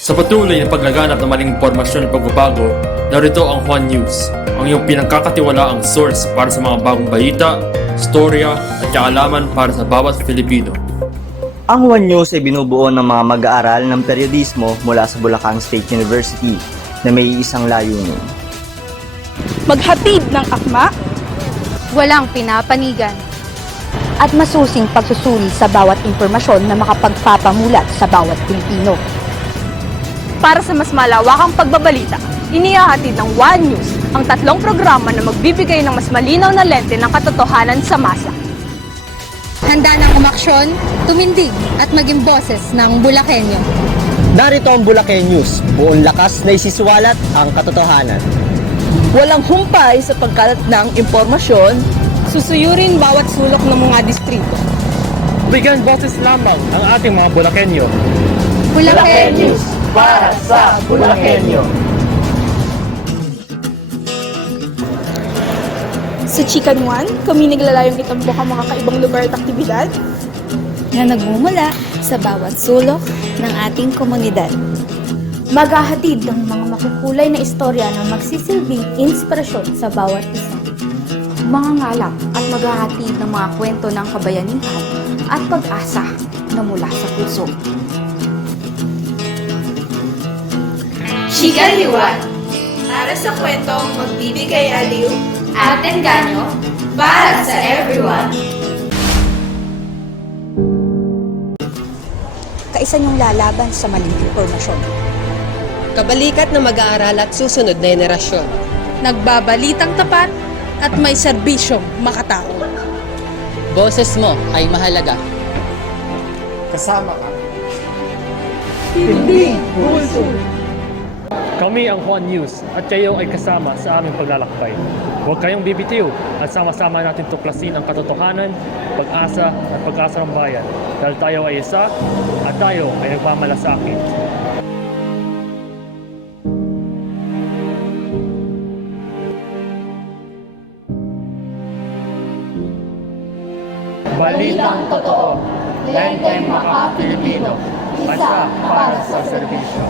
Sa patuloy na paglaganap ng maling impormasyon at pagbabago, narito ang Juan News, ang iyong pinagkakatiwalaang source para sa mga bagong balita, storya at kaalaman para sa bawat Filipino. Ang One News ay binubuo ng mga mag-aaral ng periodismo mula sa Bulacan State University na may isang layunin. Maghatid ng akma, walang pinapanigan, at masusing pagsusuri sa bawat impormasyon na makapagpapamulat sa bawat Pilipino. para sa mas malawakang pagbabalita. Inihahatid ng One News ang 3 programa na magbibigay ng mas malinaw na lente ng katotohanan sa masa. handa ng umaksyon, tumindig at maging boses ng Bulakenyo. Narito ang Bulacan News, buong lakas na isisiwalat ang katotohanan. Walang humpay sa pagkalat ng impormasyon, susuyurin bawat sulok ng mga distrito. Bigyan boses lamang ang ating mga Bulakenyo. Bulakenyo! Para sa Bulakenyo. Sa Chican One, kami naglalayong itambok ang mga kaibang lugar at aktibidad. Na nagmumula sa bawat sulok ng ating komunidad. Maghahatid ng mga makukulay na istorya na magsisilbing inspirasyon sa bawat isa. Mga ngalap at maghahatid ng mga kwento ng kabayanihan at pag-asa na mula sa puso. Chikaliwan, para sa kwentong magbibigay aliw At engganyo, para sa everyone. Kaisa niyong lalaban sa maling impormasyon. Kabalikat na mag-aaral at susunod na henerasyon. Nagbabalitang tapat at may serbisyong makatao. Boses mo ay mahalaga. Kasama ka. Kami ang Juan News at kayo ay kasama sa aming paglalakbay. Huwag kayong bibitiw at sama-sama natin tuklasin ang katotohanan, pag-asa at pag-asa ng bayan dahil tayo ay isa at tayo ay nagmamalasakit. Balitang totoo, lenteng maka-Pilipino, basta para sa serbisyo.